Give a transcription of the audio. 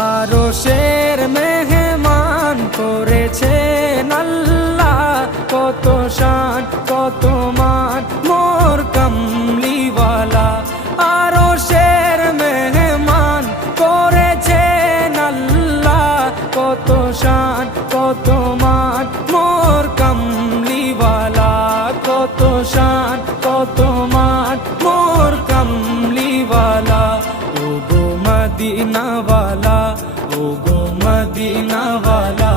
আরশের মেহমান করেছেন আল্লাহ, কত শান কত মান মোর কামলিওয়ালা। আরশের মেহমান করেছেন আল্লাহ, কত শান কত মান মোর কামলিওয়ালা, কত শান কত মান মোর কামলিওয়ালা। ও গো মদিনাওয়ালা, ও গো মদিনাওয়ালা,